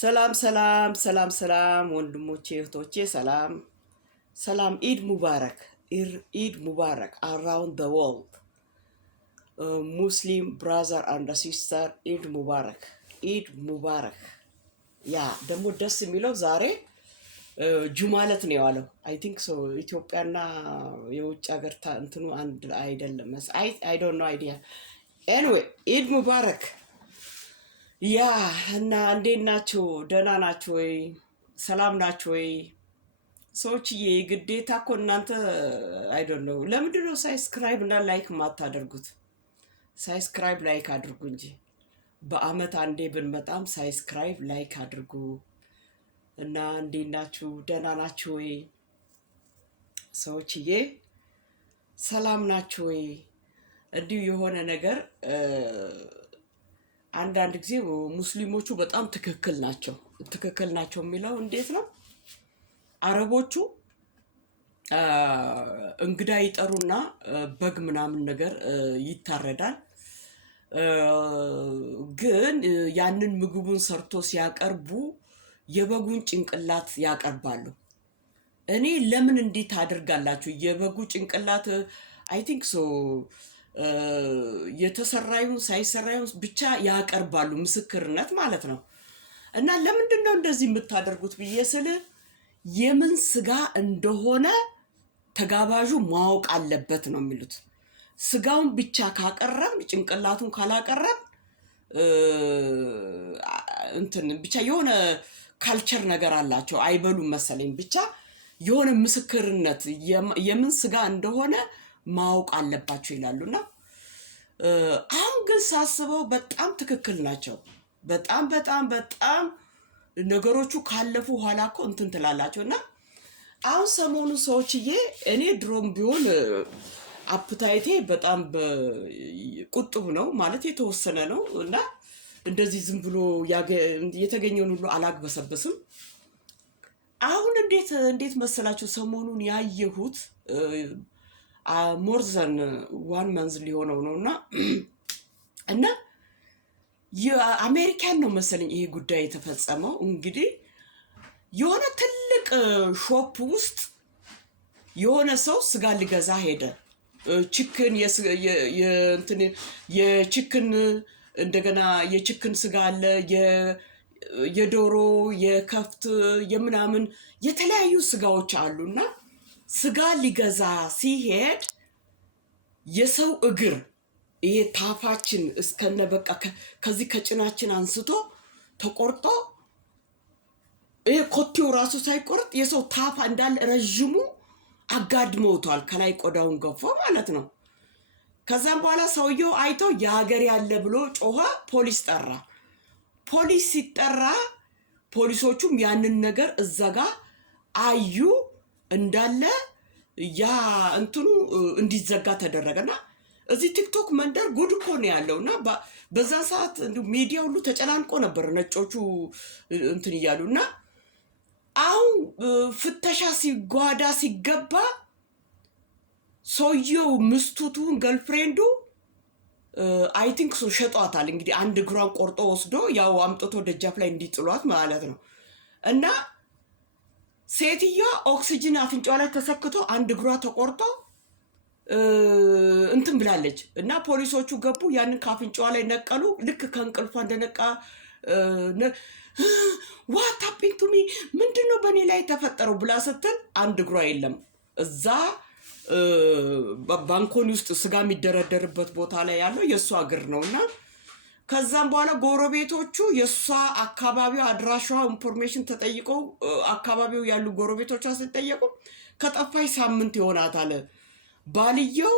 ሰላም ሰላም ሰላም ሰላም ወንድሞቼ እህቶቼ ሰላም ሰላም ኢድ ሙባረክ ኢድ ሙባረክ around the world Muslim brother and sister ኢድ ሙባረክ ያ ደግሞ ደስ የሚለው ዛሬ ጁማለት ነው ያለው I think so ኢትዮጵያና የውጭ ሀገር እንትኑ አንድ አይደለም I don't know idea anyway ኢድ ሙባረክ ያ እና እንዴት ናችሁ ደህና ናችሁ ወይ ሰላም ናችሁ ወይ ሰዎችዬ ግዴታ እኮ እናንተ I don't know ለምንድን ነው ሳብስክራይብ እና ላይክ ማታደርጉት ሳብስክራይብ ላይክ አድርጉ እንጂ በአመት አንዴ ብንመጣም ሳብስክራይብ ላይክ አድርጉ እና እንዴት ናችሁ ደህና ናችሁ ወይ ሰዎችዬ ሰላም ናችሁ ወይ እንዲሁ የሆነ ነገር አንዳንድ ጊዜ ሙስሊሞቹ በጣም ትክክል ናቸው የሚለው እንዴት ነው አረቦቹ እንግዳ ይጠሩና በግ ምናምን ነገር ይታረዳል ግን ያንን ምግቡን ሰርቶ ሲያቀርቡ የበጉን ጭንቅላት ያቀርባሉ እኔ ለምን እንዴት አድርጋላችሁ የበጉ ጭንቅላት I think so የተሰራዩን ሳይሰራዩን ብቻ ያቀርባሉ ምስክርነት ማለት ነው እና ለምንድን ነው እንደዚህ የምታደርጉት በየስለ የምን ስጋ እንደሆነ ተጋባዡ ማወቅ አለበት ነው የሚሉት ስጋውን ብቻ ካቀረብ ጭንቅላቱን ካላቀረብ እንትን ብቻ የሆነ ካልቸር ነገር አላቸው አይበሉም መሰለኝ ብቻ የሆነ ምስክርነት የምን ስጋ እንደሆነ ማወቅ አለባቸው ይላሉና አሁን ግን ሳስበው በጣም ትክክል ናቸው በጣም ነገሮቹ ካለፉ ኋላ እኮ እንትን ትላላቸውና አሁን ሰሞኑ ሰዎችዬ እኔ ድሮም ቢሆን አፕታይቴ በጣም ቁጥብ ነው ማለት የተወሰነ ነው እና እንደዚህ ዝም ብሎ የተገኘውን ሁሉ አላግበሰበስም አሁን እንዴት መሰላችሁ ሰሞኑን ያየሁት more than 1 month ሊሆነው ነውና እና የአሜሪካን ነው መሰለኝ ይሄ ጉዳይ የተፈጸመው እንግዲህ የሆነ ትልቅ ሾፕ ውስጥ የሆነ ሰው ስጋ ሊገዛ ሄደ ቺክን የቺክን እንደገና የቺክን ስጋ አለ የዶሮ የከፍት የምናምን የተለያዩ ስጋዎች አሉና ስጋ ሊገዛ ሲሄድ የሰው እግር ይሄ ታፋችን እስከነ በቃ ከዚህ ከጭናችን አንስቶ ተቆርጦ ይሄ ኮቴው ራሱ ሳይቆርጥ የሰው ታፋ እንዳለ ረጅሙ አጋድመውታል ከላይ ቆዳውን ገፎ ማለት ነው ከዛም በኋላ ሰውየው አይቶ ያገር ያለ ብሎ ጮኸ ፖሊስ ጠራ ፖሊስ ሲጠራ ፖሊሶቹም ያንን ነገር እዛጋ አዩ እንዳለ ያ እንትኑ እንዲዘጋ ተደረገና እዚህ ቲክቶክ መንደር ጉድ እኮ ነው ያለውና በዛ ሰዓት ሚዲያ ሁሉ ተጨናንቆ ነበር ነጮቹ እንትን ይያሉና አሁን ፍተሻ ሲጓዳ ሲገባ ሰውየው ምስቱቱን ገርልፍሬንዱ I think so ሸጧታል እንግዲህ አንድ እግሯን ቆርጦ ወስዶ ያው አምጥቶ ደጃፍ ላይ እንዲጥሏት ማለት ነው እና ሴትያ ኦክሲጅን አፍንጫዋ ላይ ተሰክቶ አንድ እግሯ ተቆርጦ እንትን ብላለች እና ፖሊሶቹ ገቡ ያንን ካፍንጫዋ ላይ ነቀሉ ልክ ከእንቅልፏ እንደነቃ what happened to me ምንድነው በኔ ላይ ተፈጠረው ብላ ስትል አንድ እግሯ የለም እዛ ባንኮኒ ውስጥ ስጋ የሚደረደርበት ቦታ ላይ ያለው የሷ እግር ነውና ከዛም በኋላ ጎረቤቶቹ የሷ አካባቢው አድራሻው ኢንፎርሜሽን ተጠይቀው አካባቢው ያሉ ጎረቤቶቿ ሲጠየቁ ከጠፋይ ሳምንት ይሆናታል ባልየው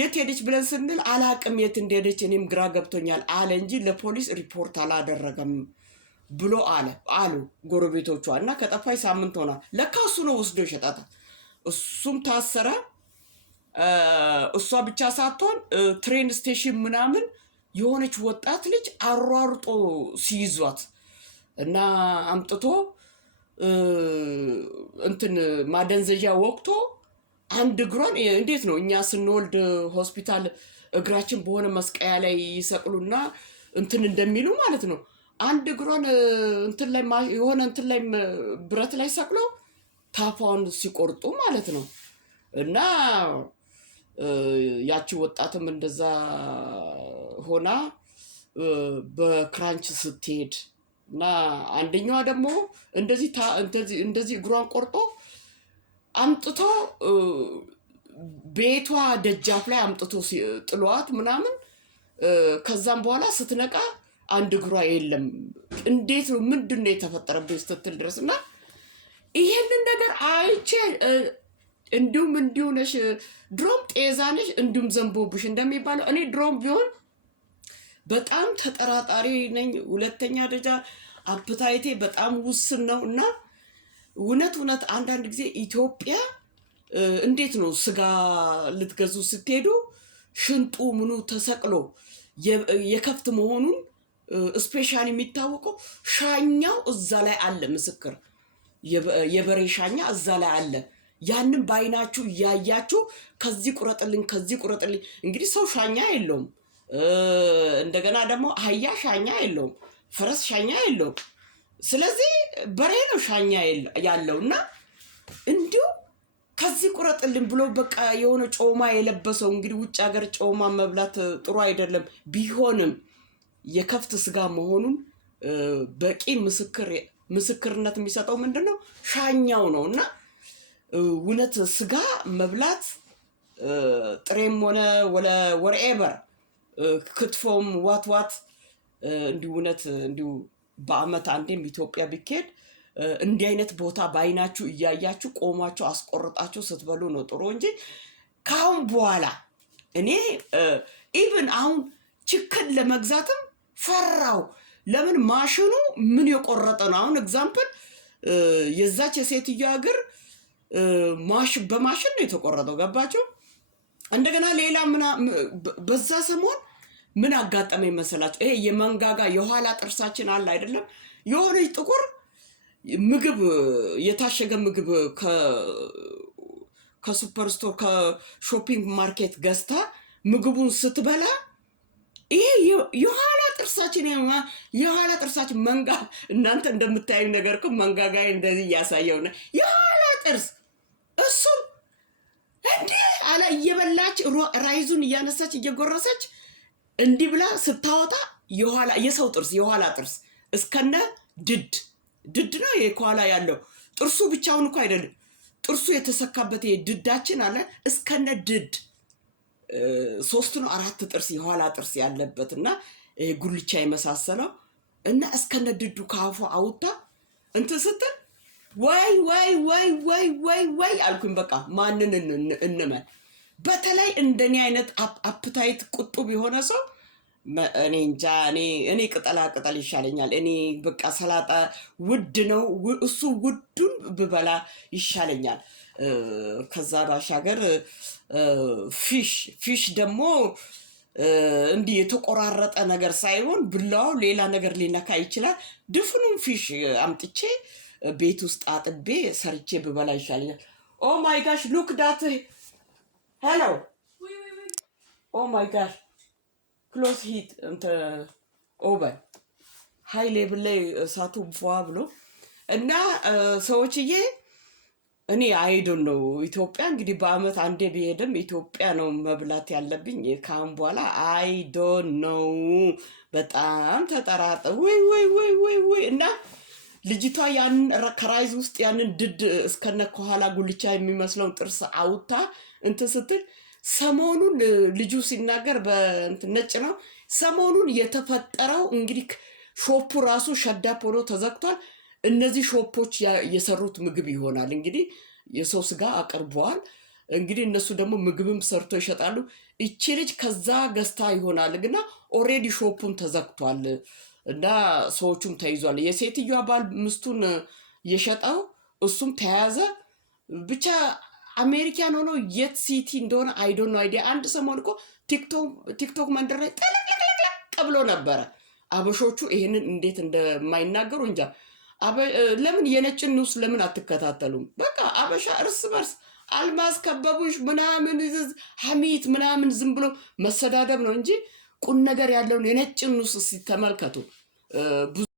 የት ሄደች ብለን ስንል አላቅም የት እንደሄደች እኔም ግራ ገብቶኛል አለ እንጂ ለፖሊስ ሪፖርት አላደረገም ብሎ አሉ ጎረቤቶቿ እና ከጠፋይ ሳምንት ሆና ለካሱ ነው ወስዶ ይሸጣታል እሱም ታሰረ እሷ ብቻ ሳትሆን ትሬን ስቴሽን ምናምን የሆነች ወጣት ልጅ አሯርጦ ሲይዟት እና አምጥቶ እንትን ማደንዘዣ ወቅቶ አንድ እግሯን እንዴት ነው እኛ ስንወልድ ሆስፒታል እግራችን በሆነ መስቀያ ላይ ይሰቅሉና እንትን እንደሚሉ ማለት ነው አንድ እግሯን እንትን ላይ የሆነ እንትን ላይ ብረት ላይ ሰቅሎ ታፋውን ሲቆርጡ ማለት ነው። እና ያቺ ወጣትም እንደዛ ሆና በክራንች ስትሄድ እና አንደኛዋ ደግሞ እንደዚህ እግሯን ቆርጦ አምጥቶ ቤቷ ደጃፍ ላይ አምጥቶ ጥሏት ምናምን ከዛም በኋላ ስትነቃ አንድ እግሯ የለም። እንዴት ነው ምንድነው የተፈጠረብኝ ስትል ድረስ እና ይሄንን ነገር አይቼ እንዲሁም እንዲሁ ነሽ ድሮም ጤዛ ነሽ እንዲሁም ዘንቦብሽ እንደሚባለው እኔ ድሮም ቢሆን በጣም ተጠራጣሪ ነኝ። ሁለተኛ ደረጃ አፕታይቴ በጣም ውስን ነው እና እውነት አንዳንድ ጊዜ ኢትዮጵያ እንዴት ነው ስጋ ልትገዙ ስትሄዱ ሽንጡ ምኑ ተሰቅሎ የከፍት መሆኑን ስፔሻሊ የሚታወቀው ሻኛው እዛ ላይ አለ። ምስክር የበሬ ሻኛ እዛ ላይ አለ። ያንን በአይናችሁ እያያችሁ ከዚህ ቁረጥልኝ ከዚህ ቁረጥልኝ። እንግዲህ ሰው ሻኛ የለውም። እንደገና ደግሞ አህያ ሻኛ የለውም፣ ፈረስ ሻኛ የለውም። ስለዚህ በሬ ነው ሻኛ ያለው እና እንዲሁ ከዚህ ቁረጥልን ብሎ በቃ የሆነ ጮማ የለበሰው እንግዲህ ውጭ ሀገር ጮማ መብላት ጥሩ አይደለም ቢሆንም የከፍት ስጋ መሆኑን በቂ ምስክርነት የሚሰጠው ምንድነው ሻኛው ነው። እና እውነት ስጋ መብላት ጥሬም ሆነ ወርኤቨር ክትፎም ዋት እንዲሁ እውነት እንዲሁ በአመት አንዴም ኢትዮጵያ ቢኬድ እንዲህ አይነት ቦታ በአይናችሁ እያያችሁ ቆማችሁ አስቆርጣችሁ ስትበሉ ነው ጥሩ እንጂ ካሁን በኋላ እኔ ኢቭን አሁን ችክን ለመግዛትም ፈራው። ለምን ማሽኑ ምን የቆረጠ ነው። አሁን ኤግዛምፕል የዛች የሴትዮዋ እግር በማሽን ነው የተቆረጠው። ገባችሁ? እንደገና ሌላ በዛ ሰሞን ምን አጋጠመ መሰላችሁ? ይሄ የመንጋጋ የኋላ ጥርሳችን አለ አይደለም? የሆነች ጥቁር ምግብ የታሸገ ምግብ ከሱፐር ስቶር ከሾፒንግ ማርኬት ገዝታ ምግቡን ስትበላ ይሄ የኋላ ጥርሳችን መንጋ እናንተ እንደምታዩ ነገር እኮ መንጋጋይ እንደዚህ እያሳየውና የኋላ ጥርስ እሱን እንዴ አላ እየበላች ራይዙን እያነሳች እየጎረሰች እንዲህ ብላ ስታወጣ የሰው ጥርስ የኋላ ጥርስ እስከነ ድድ ነው የኋላ ያለው ጥርሱ ብቻውን እኮ አይደለም ጥርሱ የተሰካበት ድዳችን አለ እስከነ ድድ 3 ነው 4 ጥርስ የኋላ ጥርስ ያለበትና ጉልቻ የመሳሰለው እና እስከነ ድዱ ካፉ አውጣ እንት ስትል ወይ አልኩኝ። በቃ ማንን እንመን? በተለይ እንደኔ አይነት አፕታይት ቁጡብ የሆነ ሰው እኔ እንጃ እኔ ቅጠል ይሻለኛል። እኔ በቃ ሰላጣ ውድ ነው እሱ ውዱን ብበላ ይሻለኛል። ከዛ ባሻገር ፊሽ ደግሞ እንዲህ የተቆራረጠ ነገር ሳይሆን ብላው ሌላ ነገር ሊነካ ይችላል። ድፍኑን ፊሽ አምጥቼ ቤት ውስጥ አጥቤ ሰርቼ ብበላ ይሻለኛል። ኦ ማይ ጋሽ ሉክ ዳት ሄሎ ኦ ማይ ጋሽ ክሎዝ ሂት ኦቨን ሃይ ሌቭል ላይ እሳቱ ፏ ብሎ እና ሰዎችዬ እኔ አይዶን ነው ኢትዮጵያ እንግዲህ በአመት አንዴ ቢሄድም ኢትዮጵያ ነው መብላት ያለብኝ ካሁን በኋላ አይዶን ነው። በጣም ተጠራጠ ወይ እና ልጅቷ ያንን ከራይዝ ውስጥ ያንን ድድ እስከነ ከኋላ ጉልቻ የሚመስለውን ጥርስ አውታ እንትን ስትል ሰሞኑን ልጁ ሲናገር ነጭ ነው። ሰሞኑን የተፈጠረው እንግዲህ ሾፑ ራሱ ሸዳፕ ሆኖ ተዘግቷል። እነዚህ ሾፖች የሰሩት ምግብ ይሆናል እንግዲህ የሰው ስጋ አቅርበዋል። እንግዲህ እነሱ ደግሞ ምግብም ሰርቶ ይሸጣሉ። እቺ ልጅ ከዛ ገዝታ ይሆናል ግና ኦሬዲ ሾፑን ተዘግቷል እና ሰዎቹም ተይዟል። የሴትዮዋ ባል ምስቱን የሸጠው እሱም ተያዘ። ብቻ አሜሪካን ሆኖ የት ሲቲ እንደሆነ አይዶን አይዲያ አንድ ሰሞን እኮ ቲክቶክ መንደር ላይ ጠለቅ ብሎ ነበረ። አበሾቹ ይሄንን እንዴት እንደማይናገሩ እንጃ። ለምን የነጭን ኒውስ ለምን አትከታተሉም? በቃ አበሻ እርስ በርስ አልማዝ ከበቡሽ ምናምን ሐሚት ምናምን ዝም ብሎ መሰዳደብ ነው እንጂ ቁም ነገር ያለውን የነጭን ኒውስ ሲተመልከቱ